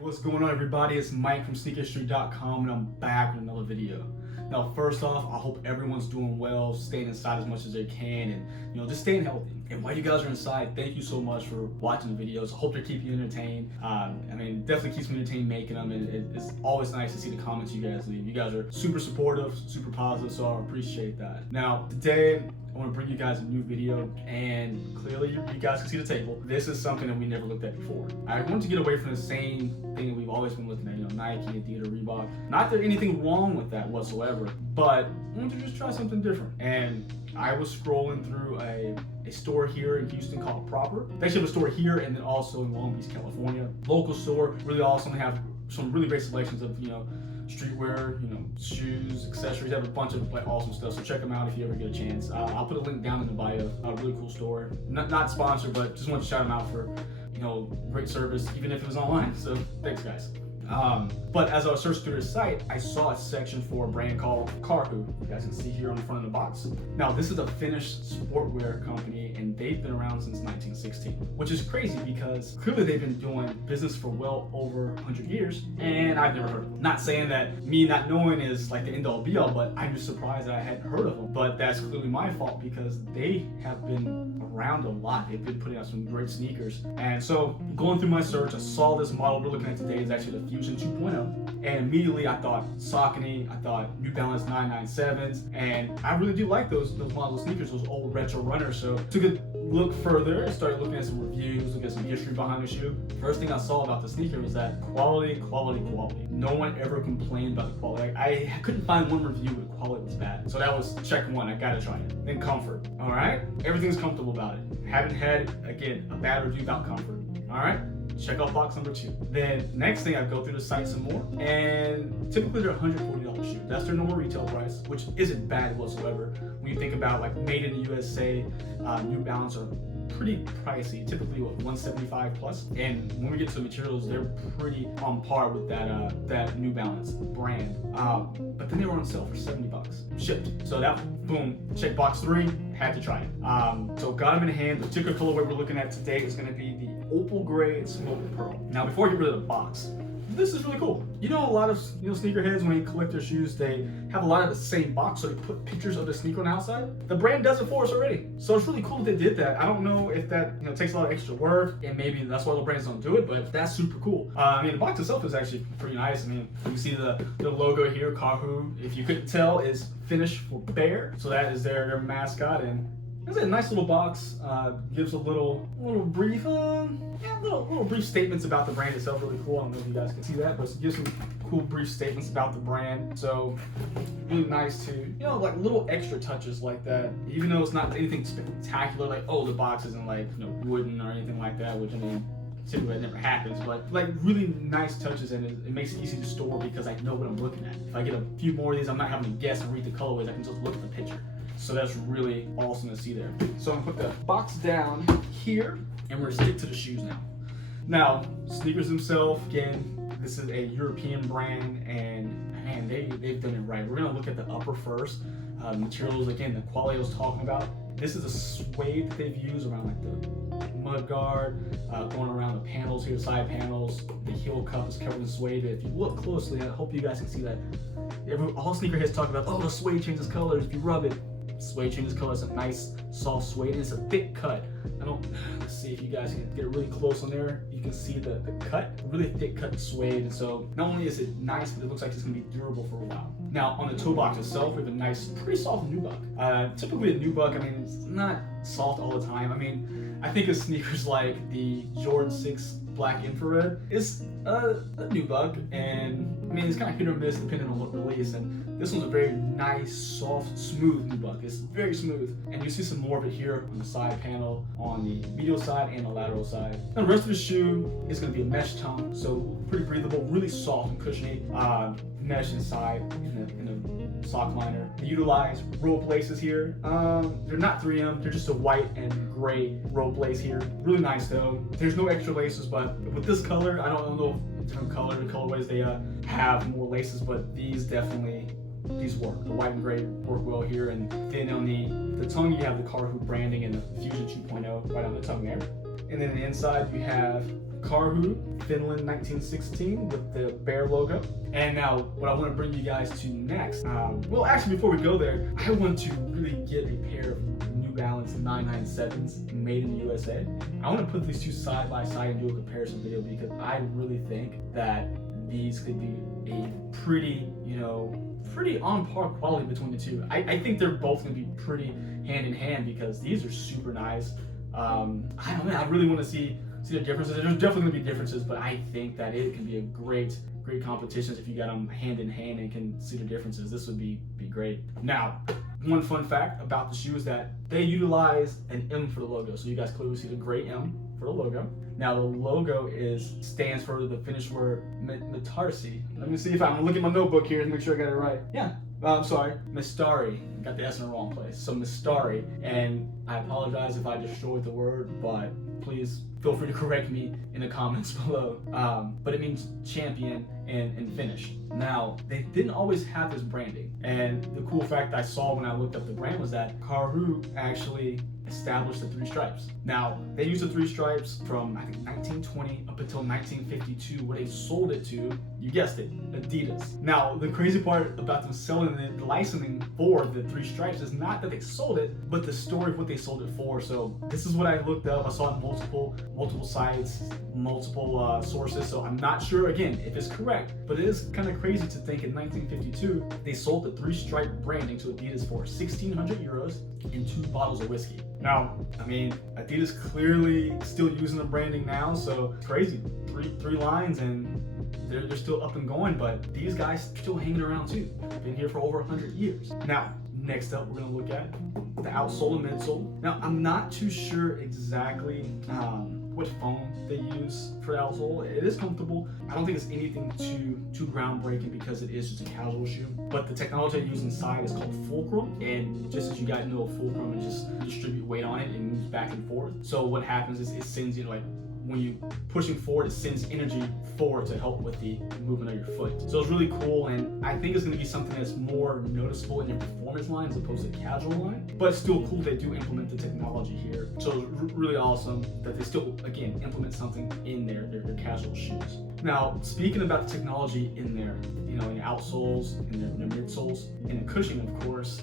What's going on, everybody? It's Mike from sneakerhistory.com, and I'm back with another video. Now, first off, I hope everyone's doing well, staying inside as much as they can, and just staying healthy. And while you guys are inside, thank you so much for watching the videos. I hope they keep you entertained. Definitely keeps me entertained making them, and it's always nice to see the comments you guys leave. You guys are super supportive, super positive, so I appreciate that. Now, today, I want to bring you guys a new video, and clearly you guys can see the table. This is something that we never looked at before. I wanted to get away from the same thing that we've always been looking at, Nike, Adidas, Reebok. Not that anything wrong with that whatsoever, but I wanted to just try something different. And I was scrolling through a store here in Houston called Proper. They actually have a store here and then also in Long Beach, California. Local store, really awesome. They have some really great selections of, streetwear, shoes, accessories. They have a bunch of awesome stuff, so check them out if you ever get a chance. I'll put a link down in the bio. A really cool store. Not sponsored, but just wanted to shout them out for, great service, even if it was online. So thanks, guys. But as I was searching through their site, I saw a section for a brand called Karhu. You guys can see here on the front of the box. Now, this is a Finnish sportwear company, and they've been around since 1916, which is crazy because clearly they've been doing business for well over 100 years, and I've never heard of them. Not saying that me not knowing is like the end all be all, but I'm just surprised that I hadn't heard of them. But that's clearly my fault because they have been around a lot. They've been putting out some great sneakers. And so going through my search, I saw this model we're looking at today is actually the Fusion 2.0. And immediately I thought Saucony, I thought New Balance 997s, and I really do like those models of sneakers, those old retro runners. So took a look further, started looking at some reviews, looking at some history behind the shoe. First thing I saw about the sneaker was that quality. No one ever complained about the quality. I couldn't find one review where the quality was bad. So that was check one, I gotta try it. Then comfort, all right? Everything's comfortable about it. Haven't had, again, a bad review about comfort, all right? Check off box number 2. Then next thing, I go through the site some more, and typically they're $140 shoes. That's their normal retail price, which isn't bad whatsoever. When you think about like made in the USA, New Balance are pretty pricey, typically what, $175 plus. And when we get to the materials, they're pretty on par with that New Balance brand. But then they were on sale for $70, shipped. So that, boom, check box 3, had to try it. So got them in hand. The particular colorway we're looking at today is going to be the Opal Gray Smoke Pearl. Now, before I get rid of the box, this is really cool. A lot of sneakerheads, when they collect their shoes, they have a lot of the same box, so they put pictures of the sneaker on the outside. The brand does it for us already, so it's really cool that they did that. I don't know if that takes a lot of extra work, and maybe that's why the brands don't do it, but that's super cool. The box itself is actually pretty nice. You can see the logo here, Karhu. If you couldn't tell, is Finnish for bear, so that is their mascot. And it's a nice little box. Gives a little brief, little brief statements about the brand itself. Really cool. I don't know if you guys can see that, but it gives some cool brief statements about the brand. So really nice to, like little extra touches like that. Even though it's not anything spectacular, like the box isn't like wooden or anything like that, which typically that never happens, but like really nice touches, and it makes it easy to store because I know what I'm looking at. If I get a few more of these, I'm not having to guess and read the colorways. I can just look at the picture. So that's really awesome to see there. So I'm gonna put the box down here, and we're gonna stick to the shoes now. Now, sneakers themselves, again, this is a European brand, and man, they've done it right. We're gonna look at the upper first. Materials, again, the quality I was talking about. This is a suede that they've used around like the mud guard, going around the panels here, side panels. The heel cup is covered in suede. If you look closely, I hope you guys can see that. All sneakerheads talk about, the suede changes colors if you rub it. Suede changes color. It's a nice soft suede, and it's a thick cut. Let's see if you guys can get really close on there. You can see the cut, really thick cut suede. And so not only is it nice, but it looks like it's gonna be durable for a while. Now on the toe box itself, we have a nice, pretty soft nubuck. Typically a nubuck, it's not soft all the time. I think of sneakers like the Jordan 6 Black Infrared. It's a nubuck, and it's kind of hit or miss depending on what release. And this one's a very nice, soft, smooth nubuck. It's very smooth, and you see some more of it here on the side panel, on the medial side and the lateral side. And the rest of the shoe is going to be a mesh tongue, so pretty breathable, really soft and cushiony. Mesh inside in the sock liner. They utilize rope laces here. They're not 3M, they're just a white and gray rope lace here. Really nice though. There's no extra laces, but with this color, I don't know if different colorways they have more laces, but these work. The white and gray work well here. And then on the tongue, you have the Karhu branding and the Fusion 2.0 right on the tongue there. And then the inside you have Karhu, Finland 1916 with the bear logo. And now what I want to bring you guys to next, well actually before we go there, I want to really get a pair of New Balance 997s made in the USA. I want to put these two side by side and do a comparison video because I really think that these could be a pretty, pretty on par quality between the two. I think they're both going to be pretty hand in hand because these are super nice. I don't know, I really want to see the differences. There's definitely going to be differences, but I think that it can be a great competition if you got them hand in hand and can see the differences. This would be great. Now, one fun fact about the shoe is that they utilize an M for the logo. So you guys clearly see the gray M for the logo. Now the logo stands for the Finnish word Mitarsi. Let me see if I'm looking at my notebook here to make sure I got it right. Yeah. I'm sorry, Mistari. Got the S in the wrong place. So Mistari, and I apologize if I destroyed the word, but please feel free to correct me in the comments below. But it means champion in Finnish. Now, they didn't always have this branding, and the cool fact I saw when I looked up the brand was that Karhu actually established the three stripes. Now, they used the three stripes from I think 1920 up until 1952, where they sold it to, you guessed it, Adidas. Now, the crazy part about them selling it, the licensing for the three stripes is not that they sold it, but the story of what they sold it for. So this is what I looked up. I saw it multiple sites, multiple sources. So I'm not sure again if it's correct, but it is kind of crazy to think in 1952 they sold the three stripe branding to Adidas for 1,600 euros and 2 bottles of whiskey. Now, I mean, Adidas clearly still using the branding now, so it's crazy. Three lines and they're still up and going, but these guys are still hanging around too. Been here for over 100 years. Now, next up, we're gonna look at the outsole and midsole. Now, I'm not too sure exactly what foam they use for the outsole. It is comfortable. I don't think it's anything too groundbreaking because it is just a casual shoe. But the technology I use inside is called fulcrum, and just as you guys know, fulcrum is just distribute weight on it and moves back and forth. So what happens is it sends like when you pushing forward, it sends energy forward to help with the movement of your foot. So it's really cool, and I think it's going to be something that's more noticeable in your performance line as opposed to casual line. But it's still cool they do implement the technology here. So it's really awesome that they still, again, implement something in their casual shoes. Now, speaking about the technology in there, in the outsoles, in their midsoles, and the cushioning, of course,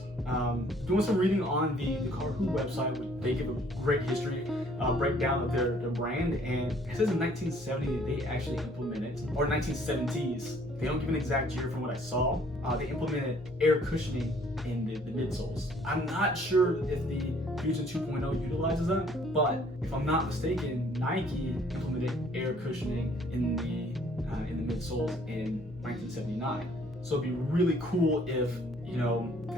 doing some reading on the Karhu website, they give a great history breakdown of their brand, and it says in 1970 they actually implemented, or 1970s, they don't give an exact year from what I saw, they implemented air cushioning in the midsoles. I'm not sure if the Fusion 2.0 utilizes that, but if I'm not mistaken, Nike implemented air cushioning in the midsoles in 1979. So it'd be really cool if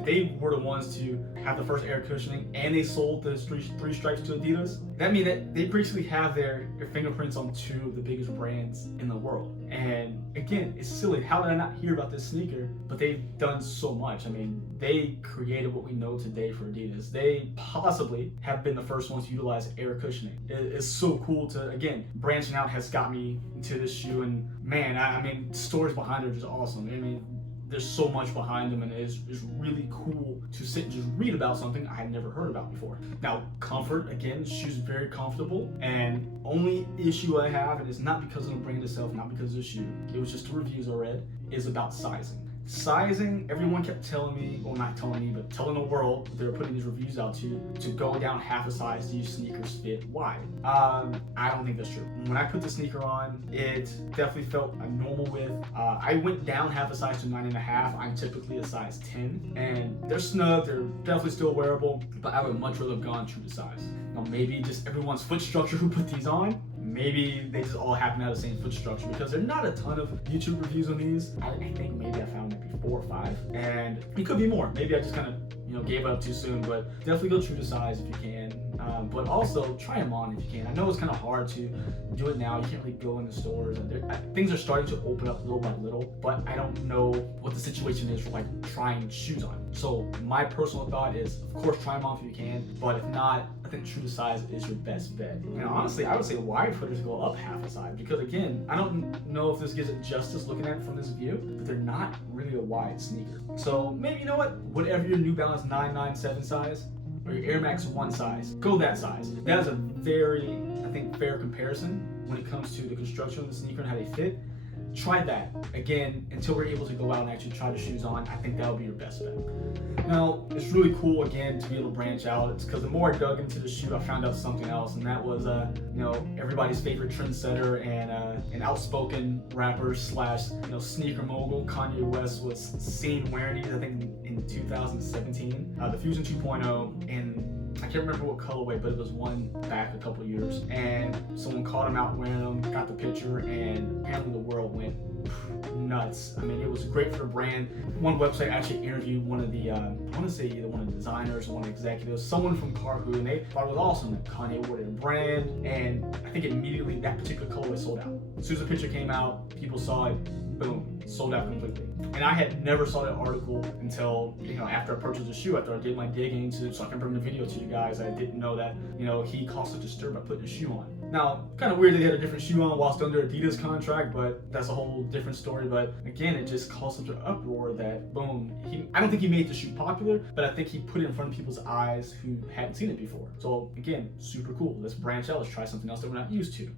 they were the ones to have the first air cushioning and they sold the three stripes to Adidas. That means that they basically have their fingerprints on 2 of the biggest brands in the world. And again, it's silly. How did I not hear about this sneaker? But they've done so much. I mean, they created what we know today for Adidas. They possibly have been the first ones to utilize air cushioning. It's so cool to, again, branching out has got me into this shoe, and man, I mean, stories behind it are just awesome. I mean, there's so much behind them, and it's really cool to sit and just read about something I had never heard about before. Now, comfort, again, the shoe's very comfortable, and only issue I have, and it's not because of the brand itself, not because of the shoe, it was just the reviews I read, is about sizing. Sizing, everyone kept telling me, well, not telling me, but telling the world they were putting these reviews out to go down half a size to use sneakers fit wide. I don't think that's true. When I put the sneaker on, it definitely felt a normal width. I went down half a size to 9.5. I'm typically a size 10, and they're snug, they're definitely still wearable, but I would much rather have gone true to size. Now, maybe just everyone's foot structure who put these on, maybe they just all happen to have the same foot structure, because there's not a ton of YouTube reviews on these. I think maybe I found maybe 4 or 5, and it could be more. Maybe I just kind of gave up too soon, but definitely go true to size if you can. But also try them on if you can. I know it's kind of hard to do it now. You can't really go in the stores, and things are starting to open up little by little, but I don't know what the situation is for like trying shoes on. So my personal thought is, of course, try them on if you can, but if not, I think true to size is your best bet. And honestly, I would say wide footers go up half a size, because again, I don't know if this gives it justice looking at it from this view, but they're not really a wide sneaker. So maybe, whatever your New Balance 997 size, or your Air Max 1 size, go that size. That is a very, I think, fair comparison when it comes to the construction of the sneaker and how they fit. Try that. Again, until we're able to go out and actually try the shoes on, I think that'll be your best bet. Now, it's really cool, again, to be able to branch out. It's because the more I dug into the shoe, I found out something else, and that was, everybody's favorite trendsetter and an outspoken rapper slash, sneaker mogul, Kanye West, was seen wearing these, I think, in 2017. The Fusion 2.0, and I can't remember what colorway, but it was one back a couple years, and someone caught him out wearing them, got the picture, and apparently the world went nuts. I mean, it was great for the brand. One website actually interviewed one of the, I want to say either one of the designers or one of the executives, someone from Karhu, and they thought it was awesome that Kanye wore their brand, and I think immediately that particular colorway sold out. As soon as the picture came out, people saw it, boom, sold out completely. And I had never saw that article until, after I purchased the shoe, after I did my digging so I can bring the video to you guys. I didn't know that, he caused such a stir by putting the shoe on. Now, kind of weird that he had a different shoe on whilst under Adidas contract, but that's a whole different story. But again, it just caused such an uproar that, boom, I don't think he made the shoe popular, but I think he put it in front of people's eyes who hadn't seen it before. So again, super cool. Let's branch out. Let's try something else that we're not used to.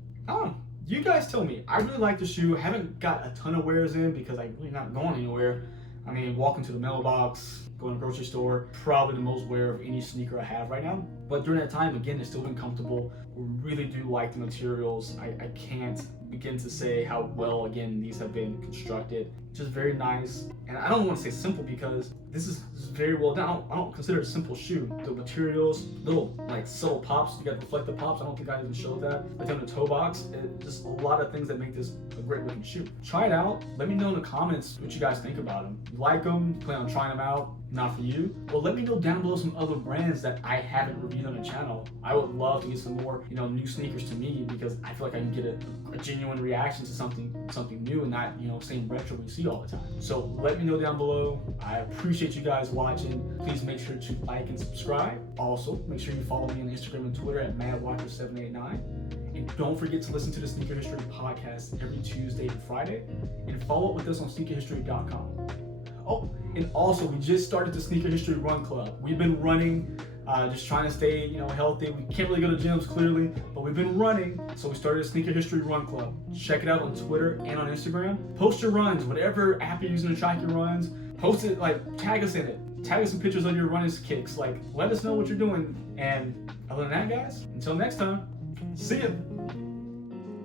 You guys tell me. I really like the shoe. I haven't got a ton of wears in because I'm really not going anywhere. I mean, walking to the mailbox, going to the grocery store, probably the most wear of any sneaker I have right now. But during that time, again, it's still been comfortable. We really do like the materials. I can't begin to say how well, again, these have been constructed. Just very nice. And I don't want to say simple because this is very well done. I don't consider it a simple shoe. The materials, little subtle pops. You got reflective pops. I don't think I even showed that. Like on the toe box, just a lot of things that make this a great looking shoe. Try it out. Let me know in the comments what you guys think about them. You like them? You plan on trying them out? Not for you? Well, let me know down below some other brands that I haven't reviewed on the channel. I would love to get some more, new sneakers to me because I feel like I can get a genuine reaction to something new and not, same retro we see all the time. So let me know down below. I appreciate you guys watching. Please make sure to like and subscribe. Also, make sure you follow me on Instagram and Twitter at MadWatcher789. And don't forget to listen to the Sneaker History podcast every Tuesday and Friday. And follow up with us on sneakerhistory.com. Oh, and also we just started the Sneaker History Run Club. We've been running, just trying to stay, healthy. We can't really go to gyms clearly, but we've been running. So we started a Sneaker History Run Club. Check it out on Twitter and on Instagram. Post your runs, whatever app you're using to track your runs. Post it, tag us in it. Tag us some pictures of your running kicks. Let us know what you're doing. And other than that, guys, until next time, see ya.